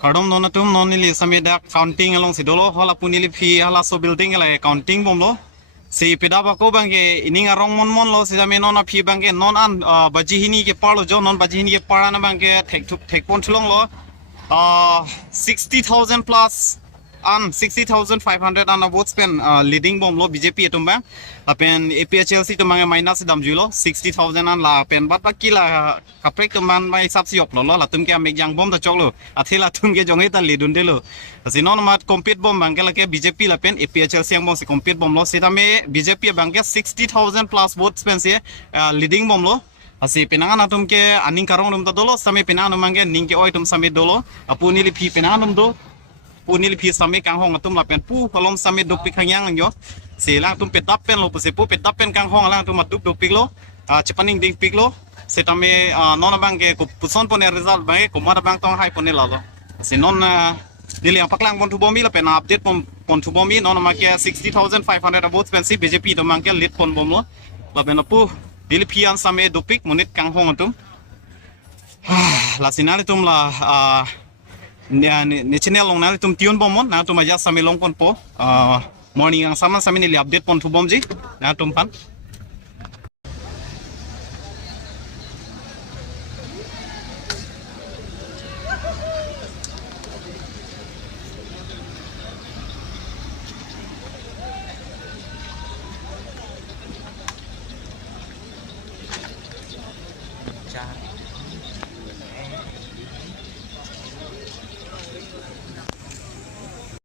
Kardom non atum non nili sameda counting along sidolo hala punili phi hala so building ala counting bomlo si peda bako bangke ini ngarong mon lo sida me non phi bangke non an baji hini ke parlo jo non baji hini ke parana bangke thek pon thulong lo 60,000 plus an 60,500 an votes pen leading bom lo BJP etum bang apen APHLC tumang minus dam julo 60,000 an la pen bat bakila kaprek tuman mai sab siop lo la tum ke mek jang bom ta chok lo athela tum ke jong eta lidun de lo sinon mat compete bom bang ke BJP la pen APHLC yang bom si compete bom lo sita me BJP bang ke 60,000 plus votes pen se leading bom lo asi penangan atum ke aning karong dum ta dolo same penangan mangge ning ke oi tum same dolo apuni li phi penangan dum do punil phi same kang hong atum la pen pu kolom same dok pi khang yang yo se lang tum petap pen lo puse pu petap pen kang hong lang tum duk dok pik lo chepaning ding pik lo se tame non bang ke puson pone result bang ko mara bang tong hai pone la lo se non dili ang paklang pon tu bomi la pen update pon tu bomi non ma ke 60,500 votes pen si BJP to mang ke lead pon bom lo la pen pu dili phi an same dok pik monit kang hong atum la sinali tum la ni channel long na tum tiun bomon na tum aja sami long kon po morning ang sama sami ni update pon tu bom ji na tum pan Cari